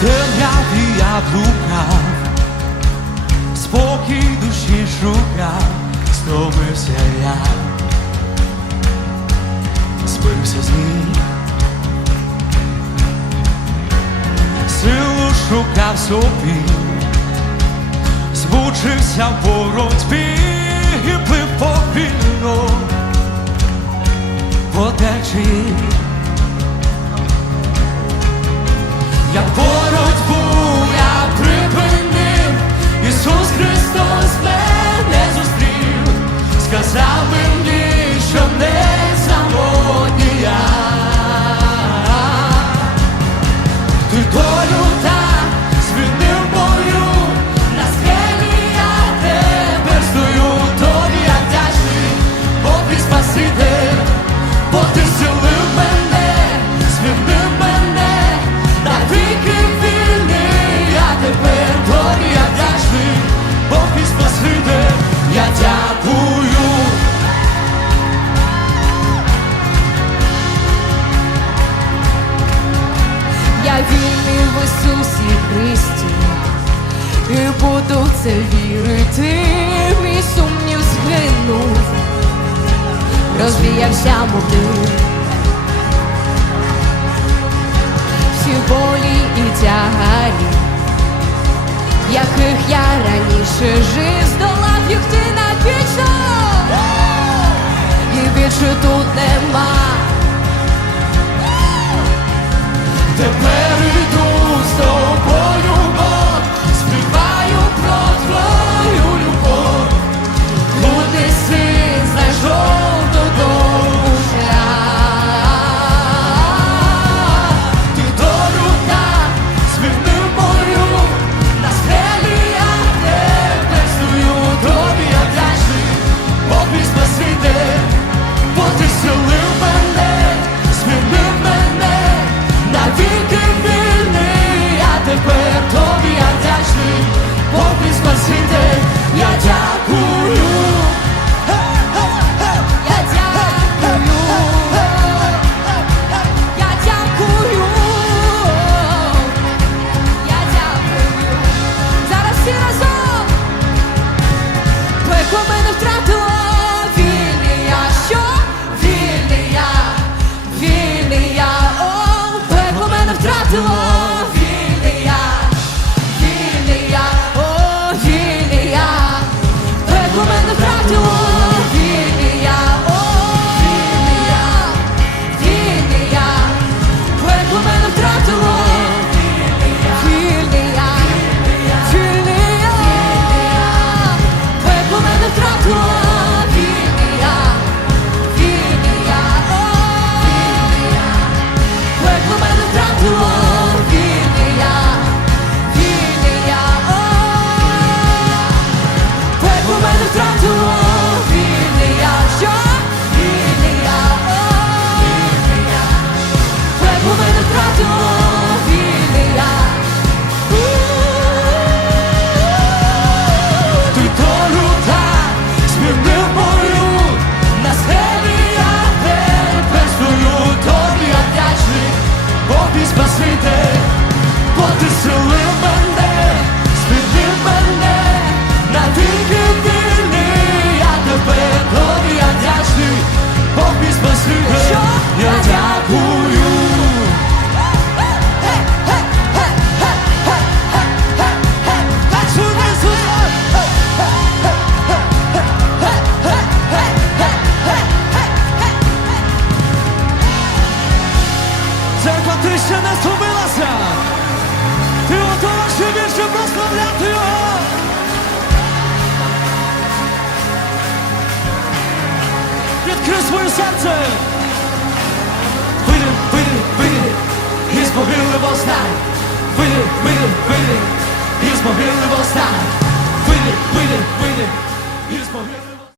темряв і я блукав, спокій душі шукав, стомився я, збився з ніг силу шукав собі, збучився в боротьбі і плив повільно по течії. долю. вільний в Ісусі Христі, і буду в це вірити, мій сумнів згинув, розвіявся муки, всі болі і тягарі, яких я раніше жив, здолав їх ти навічно, і більше тут нема. тепер іду. нас війде, поти сили. ще не згубилася. Ти готова ще більше прославляти його. Відкрий своє серце. Вийди, вийди, вийди, із могили вознай. Вийди, вийди, вийди, із могили вознай. Вийди, вийди, вийди, із могили